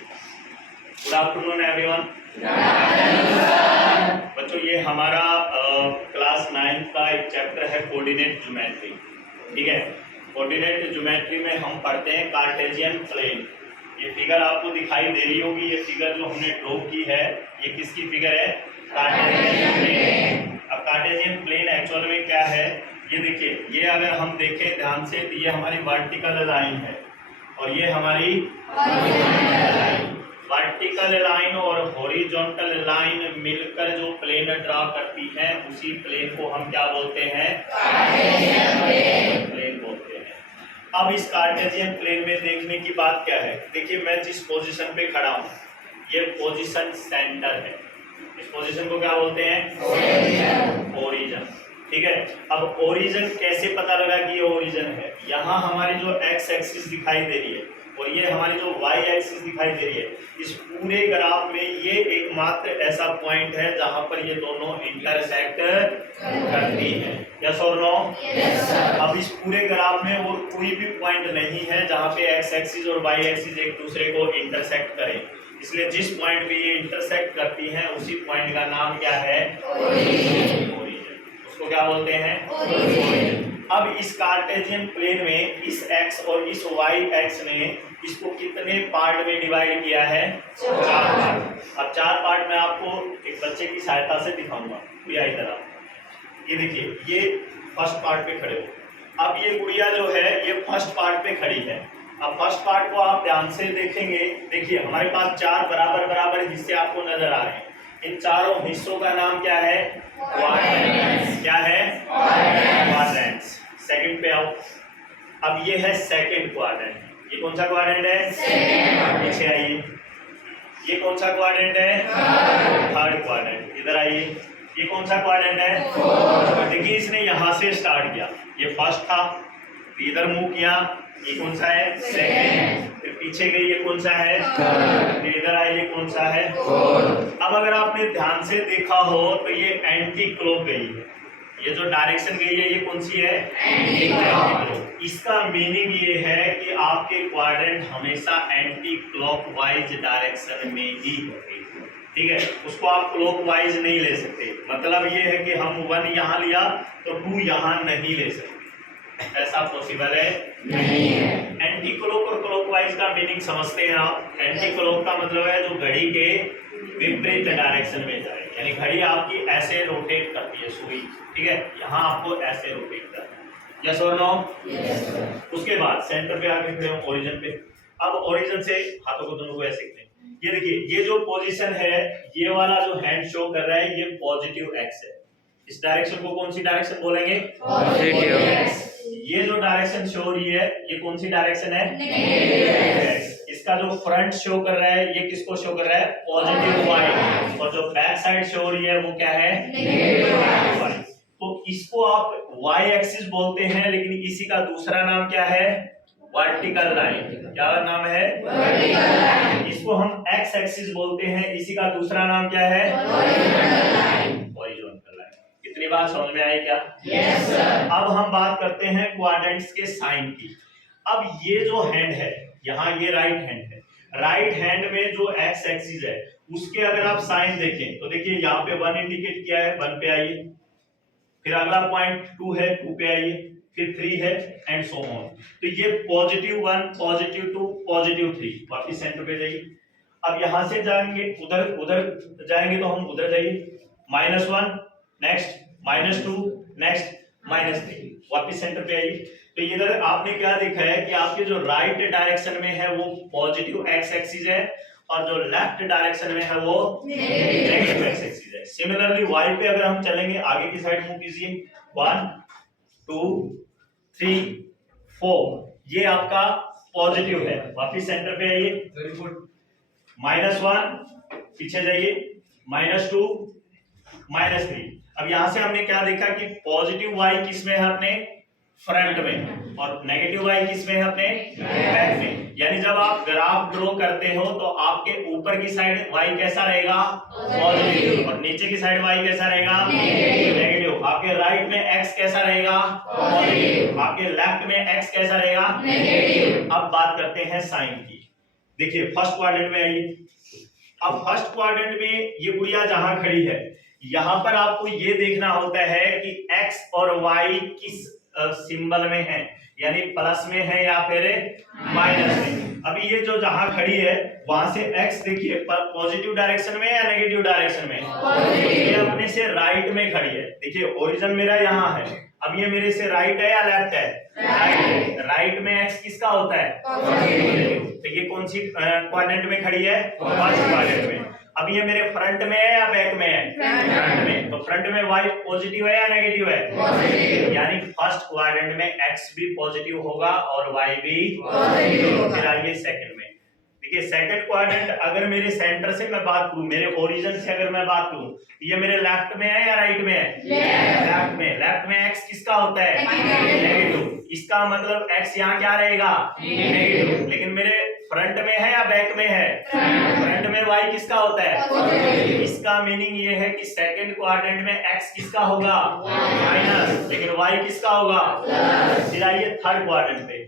Good afternoon everyone. बच्चों, ये हमारा क्लास 9 का एक चैप्टर है कोऑर्डिनेट ज्योमेट्री। ठीक है, कोऑर्डिनेट ज्योमेट्री में हम पढ़ते हैं कार्टेशियन प्लेन। ये फिगर आपको दिखाई दे रही होगी, ये फिगर जो हमने ड्रॉ की है ये किसकी फिगर है? Cartesian plane. अब कार्टेशियन प्लेन एक्चुअल में क्या है ये देखिए, ये अगर हम देखें ध्यान से तो ये हमारी वर्टिकल लाइन है और ये हमारी वर्टिकल लाइन और हॉरिजॉन्टल लाइन मिलकर जो प्लेन ड्रा करती है उसी प्लेन को हम क्या बोलते हैं? कार्टेशियन प्लेन बोलते हैं। अब इस कार्टेशियन प्लेन में देखने की बात क्या है, देखिए मैं जिस पोजीशन पे खड़ा हूँ ये पोजीशन सेंटर है। इस पोजीशन को क्या बोलते हैं? ओरिजिन। ठीक है, अब ओरिजिन कैसे पता लगा कि ये ओरिजिन है? यहाँ हमारी जो एक्स एक्सिस दिखाई दे रही है और ये हमारी जो वाई एक्सिस दिखाई दे रही है, इस पूरे ग्राफ में ये एकमात्र ऐसा पॉइंट है जहां पर ये दोनों इंटरसेक्ट करती है। यस और नो? Yes sir. अब इस पूरे ग्राफ में वो कोई भी पॉइंट नहीं है जहां पे एक्स एक्सिस और वाई एक्सिस एक दूसरे को इंटरसेक्ट करें, इसलिए जिस पॉइंट पे ये इंटरसेक्ट करती है उसी पॉइंट का नाम क्या है? ओरिजिन। उसको क्या बोलते हैं? ओरिजिन। अब इस कार्टेशियन प्लेन में इस x और इस y एक्स ने इसको कितने पार्ट में डिवाइड किया है? 4 पार्ट। अब 4 पार्ट में आपको एक बच्चे की सहायता से दिखाऊंगा। गुड़िया इधर आओ, ये देखिए ये फर्स्ट पार्ट पे खड़े हो। अब ये गुड़िया जो है ये फर्स्ट पार्ट पे खड़ी है। अब फर्स्ट पार्ट को आप ध्यान से देखेंगे, देखिए हमारे पास 4 बराबर बराबर हिस्से आपको नजर आ रहे हैं। इन चारों हिस्सों का नाम क्या है? क्वाड्रेंट्स। क्या है? क्वाड्रेंट्स। सेकंड पे आओ। अब ये है सेकंड क्वाड्रेंट। ये कौन सा क्वाड्रेंट है? सेकंड। पीछे आइए। ये कौन सा क्वाड्रेंट है? Third quadrant. इधर आइए। ये कौन सा क्वाड्रेंट है? फोर्थ। देखिए इसने यहाँ से स्टार्ट किया, ये फर्स्ट था, इधर मूव किया, ये कौन सा है? सेकंड। फिर पीछे गई, ये कौन सा है? थर्ड। फिर इधर आई, ये कौन सा है? फोर्थ। अब अगर आपने ध्यान से देखा हो तो ये एंटी क्लॉक गई है, ये जो डायरेक्शन गई है ये कौन सी है? Anti clock. इसका मीनिंग ये है कि आपके क्वाड्रेंट हमेशा एंटी क्लॉकवाइज डायरेक्शन में ही होंगे। ठीक है, उसको आप क्लॉकवाइज नहीं ले सकते। मतलब ये है कि हम 1 यहाँ लिया तो 2 यहाँ नहीं ले सकते, ऐसा पॉसिबल है नहीं है। एंटी क्लॉक और क्लॉकवाइज का मीनिंग समझते हैं आप? एंटी क्लॉक का मतलब है जो घड़ी के विपरीत डायरेक्शन में जाए, यानी घड़ी आपकी ऐसे रोटेट करती है सुई, ठीक है, यहाँ आपको ऐसे रोटेट करना है। यस और नो? Yes sir. उसके बाद सेंटर पे आके खड़े हो ओरिजिन पे। अब ओरिजिन से हाथों को दोनों को ऐसे खींचें। ये देखिए ये जो पोजीशन है, ये वाला जो हैंड शो कर रहा है ये पॉजिटिव एक्स है। इस डायरेक्शन को कौन सी डायरेक्शन बोलेंगे? Positive x. ये जो डायरेक्शन शो हो रही है ये कौन सी डायरेक्शन है? Negative x. इसका जो फ्रंट शो कर रहा है ये किसको शो कर रहा है? Positive Y. और जो बैक साइड शो हो रही है वो क्या है? Negative Y. तो इसको आप वाई एक्सिस बोलते हैं, लेकिन इसी का दूसरा नाम क्या है? Vertical line. क्या नाम है? Vertical line. इसको हम एक्स एक्सिस बोलते हैं, इसी का दूसरा नाम क्या है? Horizontal line. Horizontal line. कितनी बात समझ में आई क्या? Yes sir. अब हम बात करते हैं क्वाड्रेंट्स के साइन की। अब ये जो हैंड है, यहाँ ये राइट हैंड है, राइट हैंड में जो एक्स एक्सिस है उसके अगर आप साइन देखें तो देखिए यहाँ पे 1 इंडिकेट किया है, 1 पे आइए, फिर अगला पॉइंट 2 है, 2 पे आइए, फिर 3 है एंड सो ऑन। तो ये +1, +2, +3। वापस सेंटर पे जाइए। अब यहाँ से जाएंगे उधर, उधर जाएंगे तो हम उधर जाइए, -1 नेक्स्ट, -2 नेक्स्ट, -3। वापस सेंटर पे आइए। तो इधर आपने क्या देखा है कि आपके जो राइट डायरेक्शन में है वो पॉजिटिव एक्स एक्सिस है और जो लेफ्ट डायरेक्शन में है वो नेगेटिव एक्स एक्सिस है। सिमिलरली वाई पे अगर हम चलेंगे, आगे की साइड मूव कीजिए, 1 2 3 4, ये आपका पॉजिटिव है। वापस सेंटर पे आइए, -1 पीछे जाइए, -2 -3। अब यहां से हमने क्या देखा कि पॉजिटिव वाई किस में है? अपने फ्रंट में, और नेगेटिव वाई किस में है? अपने बैक में। यानी जब आप ग्राफ ड्रॉ करते हो तो आपके ऊपर की साइड वाई कैसा रहेगा? पॉजिटिव, और नीचे की साइड वाई कैसा रहेगा? नेगेटिव। आपके राइट में एक्स कैसा रहेगा? पॉजिटिव। आपके लेफ्ट में एक्स कैसा रहेगा? नेगेटिव। अब बात करते हैं साइन की। देखिए फर्स्ट क्वाड्रेंट में आइए। अब फर्स्ट क्वाड्रेंट में ये गुड़िया जहां खड़ी है, यहां पर आपको ये देखना होता है कि एक्स और वाई किस सिंबल में है, यानी प्लस में है या फिर माइनस में। अभी ये जो जहां खड़ी है वहां से एक्स देखिए पॉजिटिव डायरेक्शन में या नेगेटिव डायरेक्शन में, ये अपने से राइट में खड़ी है। देखिए ओरिजिन मेरा यहाँ है, अब ये मेरे से राइट है या लेफ्ट है, राइट है। राइट में एक्स किसका होता है, तो ये कौन सी क्वाड्रेंट में खड़ी है, फर्स्ट क्वाड्रेंट में। अब ये मेरे फ्रंट में है या बैक में है, फ्रंट में। तो फ्रंट में वाई पॉजिटिव है या नेगेटिव है, पॉजिटिव। यानी फर्स्ट क्वाड्रेंट में एक्स भी पॉजिटिव होगा और वाई भी पॉजिटिव। फिर आइए सेकंड में। देखिए सेकंड क्वाड्रेंट अगर मेरे सेंटर से मैं बात करूं, मेरे ओरिजिन से अगर मैं बात करूं, ये मेरे लेफ्ट में है या राइट में है, लेफ्ट में। लेफ्ट में एक्स किसका होता है, नेगेटिव। इसका मतलब एक्स यहाँ क्या रहेगा, नेगेटिव। लेकिन मेरे फ्रंट में है या बैक में है, फ्रंट में वाई किसका होता है। इसका मीनिंग ये है कि सेकंड क्वाड्रेंट में एक्स किसका होगा, माइनस, लेकिन वाई किसका होगा, प्लस। फिर आइए थर्ड क्वाड्रेंट पे।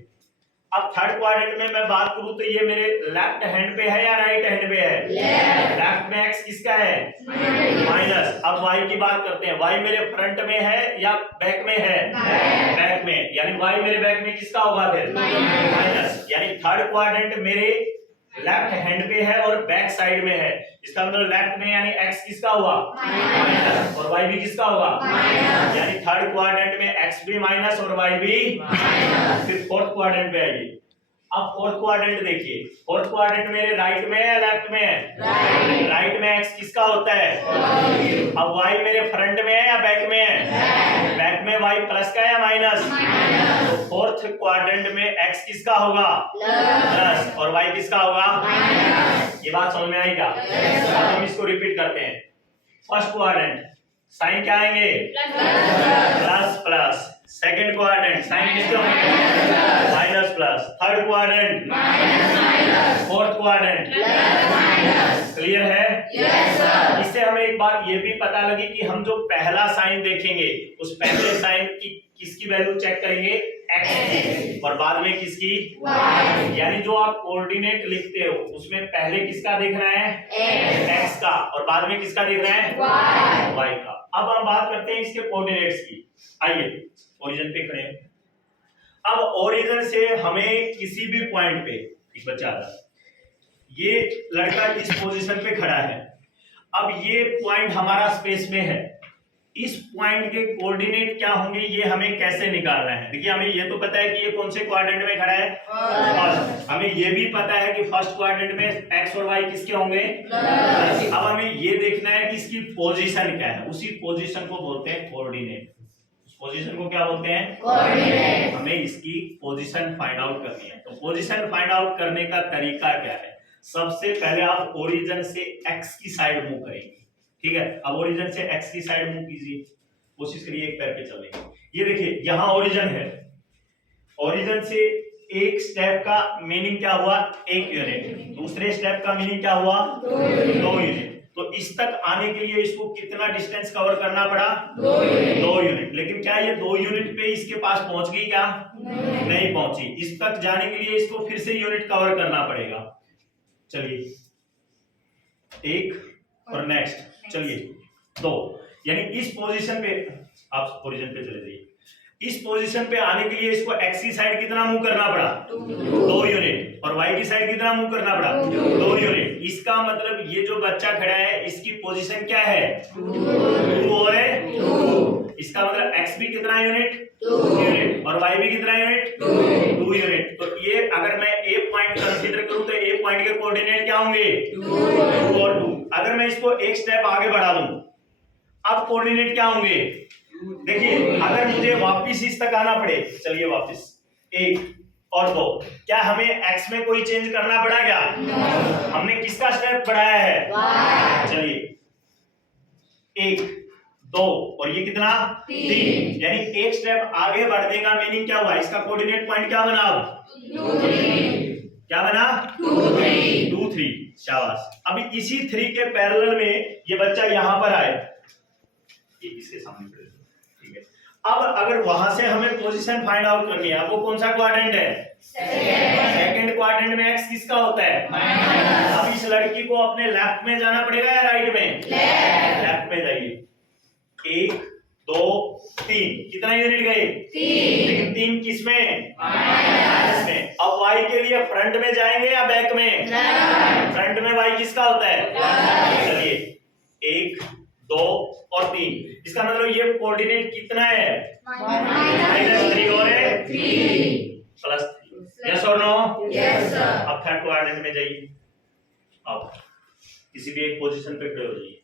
अब थर्ड क्वाड्रेंट में मैं बात करूं तो ये मेरे लेफ्ट हैंड पे है या राइट हैंड पे है, लेफ्ट में एक्स किसका है, माइनस। अब वाई की बात करते हैं, वाई मेरे फ्रंट में है या बैक में है, बैक में। यानी वाई मेरे बैक में किसका होगा फिर, माइनस। यानी थर्ड क्वाड्रेंट मेरे लेफ्ट हैंड पे है और बैक साइड में है। इसका मतलब लेफ्ट में यानी एक्स किसका हुआ, माइनस, और वाई भी किसका होगा, माइनस। यानी थर्ड क्वाड्रेंट में एक्स भी माइनस और वाई भी माइनस। फिर फोर्थ क्वाड्रेंट पे आइए। अब फोर्थ क्वाड्रेंट देखिए, फोर्थ क्वाड्रेंट मेरे राइट में है या लेफ्ट में है, राइट में एक्स किसका होता है, अब वाई मेरे फ्रंट में है या बैक में है, बैक में वाई प्लस का है या माइनस। तो फोर्थ क्वाड्रेंट में एक्स किसका होगा, प्लस, और वाई किसका होगा, माइनस। ये बात समझ में आई क्या, अब हम इसको रिपीट करते हैं। फर्स्ट क्वाड्रेंट साइन क्या आएंगे, plus plus. Second quadrant sign किसके होंगे, minus plus. Third quadrant minus minus. Fourth quadrant plus minus. Clear है, यस सर। इससे हमें एक बात ये भी पता लगी कि हम जो पहला साइन देखेंगे उस पहले साइन की किसकी वैल्यू चेक करेंगे, एक्स की, और बाद में किसकी, वाई। यानी जो आप कोऑर्डिनेट लिखते हो उसमें पहले किसका देखना है, एक्स का, और बाद में किसका देखना है, वाई का। अब हम बात करते हैं इसके कोऑर्डिनेट्स की। आइए ओरिजिन पे खड़े हैं। अब ओरिजिन से हमें किसी भी पॉइंट पे, एक बच्चा था, ये लड़का इस पोजीशन पे खड़ा है। अब ये पॉइंट हमारा स्पेस में है, इस पॉइंट के कोऑर्डिनेट क्या होंगे ये हमें कैसे निकालना है। देखिए हमें ये तो पता है कि ये कौन से क्वाड्रेंट में खड़ा है, फर्स्ट। हमें ये भी पता है कि फर्स्ट क्वाड्रेंट में एक्स और वाई किसके होंगे, प्लस। अब हमें ये देखना है कि इसकी पोजीशन क्या है, उसी पोजीशन को बोलते हैं कोऑर्डिनेट। उस पोजीशन को क्या बोलते हैं, कोऑर्डिनेट। हमें इसकी पोजीशन फाइंड आउट करनी है। तो पोजीशन फाइंड आउट करने का तरीका क्या है, सबसे पहले आप ओरिजिन से एक्स की साइड मूव करेंगे, ठीक है। अब ओरिजिन से एक्स की साइड मूव कीजिए, कोशिश करिए एक पैर पे चलने। ये देखिए यहां ओरिजिन है, ओरिजिन से एक स्टेप का मीनिंग क्या हुआ, एक यूनिट। दूसरे स्टेप का मीनिंग क्या हुआ, 2 यूनिट। तो इस तक आने के लिए इसको कितना डिस्टेंस कवर करना पड़ा, 2 यूनिट। लेकिन क्या ये 2 यूनिट पे इसके पास पहुंच गई क्या, नहीं पहुंची। इस तक जाने के लिए इसको फिर से यूनिट कवर करना पड़ेगा। चलिए एक और नेक्स्ट, चलिए 2। यानी इस पोजीशन पे आप ओरिजिन पे चले जाइए। इस पोजीशन पे आने के लिए इसको एक्स की साइड कितना मूव करना पड़ा, 2 यूनिट, और वाई की साइड कितना मूव करना पड़ा, 2 यूनिट। इसका मतलब ये जो बच्चा खड़ा है इसकी पोजीशन क्या है, 2 और 2। इसका मतलब एक्स भी कितना यूनिट, 2 यूनिट, और वाई भी कितना यूनिट, 2 यूनिट। तो ये अगर मैं ए पॉइंट कंसीडर करूं तो ए पॉइंट के कोऑर्डिनेट क्या होंगे, 2 और 2। अगर मैं इसको एक स्टेप आगे बढ़ा दूं अब कोऑर्डिनेट क्या होंगे, देखिए अगर मुझे वापस इस तक आना पड़े, चलिए वापस 1 और 2, क्या हमें एक्स में कोई चेंज करना पड़ा क्या, हमने किसका स्टेप बढ़ाया है, चलिए 1 2 और ये कितना 3, यानी एक स्टेप आगे बढ़ने का मीनिंग क्या हुआ, इसका कोऑर्डिनेट पॉइंट क्या बना, 2 3, क्या बना 2 3, शाबाश। अभी इसी 3 के पैरेलल में ये बच्चा यहां पर आए, ये इसके सामने, ठीक है। अब अगर वहां से हमें पोजीशन फाइंड आउट करनी है, अब वो कौन सा क्वाड्रेंट है? सेकंड क्वाड्रेंट में एक्स किसका होता है? अब इस लड़की को अपने लेफ्ट में जाना पड़ेगा या राइट में? लेफ्ट में जाइए। 1 2 3 कितना यूनिट गए? 3। लेकिन 3 किसमें? माइनस में। अब y के लिए फ्रंट में जाएंगे या बैक में? फ्रंट में y किसका होता है? चलिए 1 2 और 3, इसका मतलब ये कोऑर्डिनेट कितना है? -3 और 3 प्लस 3। यस और नो? Yes sir. अब थर्ड क्वाड्रेंट में जाइए, अब किसी भी एक पोजीशन पे खड़े हो जाइए,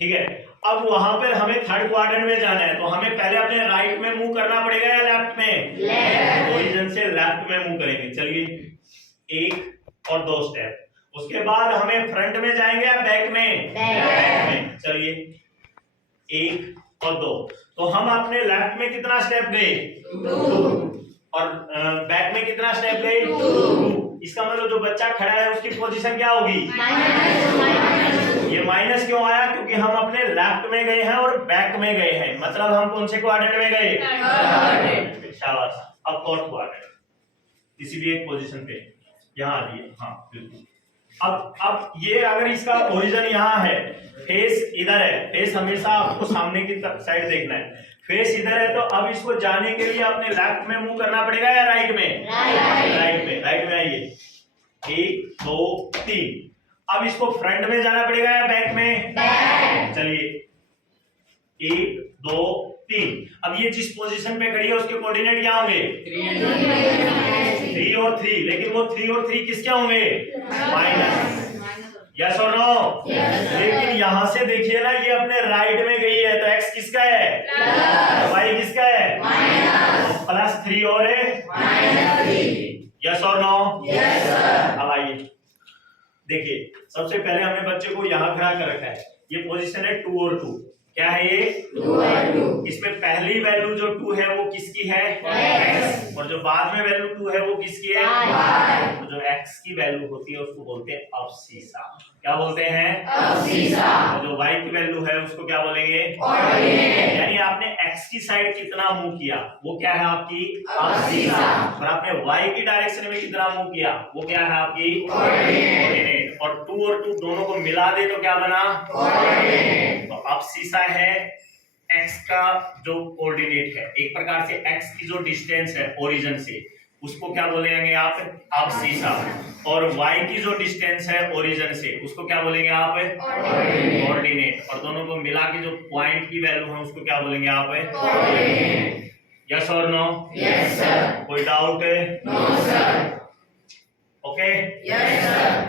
ठीक है। अब वहां पर हमें थर्ड क्वाड्रेंट में जाना है, तो हमें पहले अपने राइट में मूव करना पड़ेगा या लेफ्ट में? लेफ्ट। ओरिजिन से लेफ्ट में मूव करेंगे। चलिए 1 और 2 स्टेप। उसके बाद हमें फ्रंट में जाएंगे या बैक में? बैक में। चलिए 1 और 2। तो हम अपने लेफ्ट में कितना स्टेप गए? 2। और बैक में कितना स्टेप गए? 2। इसका मतलब जो बच्चा खड़ा है उसकी पोजीशन क्या होगी? ये माइनस क्यों आया? क्योंकि हम अपने लेफ्ट में गए हैं और बैक में गए हैं, मतलब हम कौन से क्वाड्रेंट में गए? शाबाश। अब फोर्थ क्वाड्रेंट, किसी भी एक पोजीशन पे यहाँ आ जाइए। हाँ बिल्कुल। अब ये अगर इसका ओरिजिन यहाँ है, फेस इधर है, फेस हमेशा आपको सामने की साइड देखना है, फेस इधर है, तो अब इसको जाने के लिए अपने लेफ्ट में मूव करना पड़ेगा या राइट में? राइट में आइए। 1 2 3। अब इसको फ्रंट में जाना पड़ेगा या बैक में? बैक। चलिए 1 2 3। अब ये जिस पोजीशन पे खड़ी है उसके कोऑर्डिनेट क्या होंगे? 3 और 3, लेकिन वो 3 और 3 किसके होंगे? माइनस। यस और नो? लेकिन यहां से देखिए ना, ये अपने राइट में गई है, तो x किसका है? y किसका है? माइनस। प्लस 3 और यस और नो? Yes sir. अब आइए देखिए, सबसे पहले हमने बच्चे को यहाँ खड़ा कर रखा है, ये पोजीशन है 2 और 2। क्या है ये? 2 और 2। इसमें पहली वैल्यू जो 2 है वो किसकी है? x। और जो बाद में वैल्यू 2 है वो किसकी है? y। तो जो x की वैल्यू होती है उसको बोलते हैं अवशिषा। क्या बोलते हैं? अवशिषा। और जो y की वैल्यू है उसको क्या बोलेंगे? कोऑर्डिनेट। यानी आपने x की साइड कितना मूव किया वो क्या है? आपकी अवशिषा। और आपने y की डायरेक्शन में कितना मूव किया वो क्या है? आपकी कोऑर्डिनेट। और 2 और 2 दोनों को मिला दे तो क्या बना? कोऑर्डिनेट। तो अवशिषा है x का जो कोऑर्डिनेट है, एक प्रकार से x की जो डिस्टेंस है ओरिजिन से उसको क्या बोलेंगे आप? अवशिषा। और y की जो डिस्टेंस है ओरिजिन से उसको क्या बोलेंगे आप? कोऑर्डिनेट। और दोनों को मिला के जो पॉइंट की वैल्यू है उसको क्या बोलेंगे आप? कोऑर्डिनेट। यस और नो? Yes sir. कोई डाउट है? No sir. Okay? Yes sir.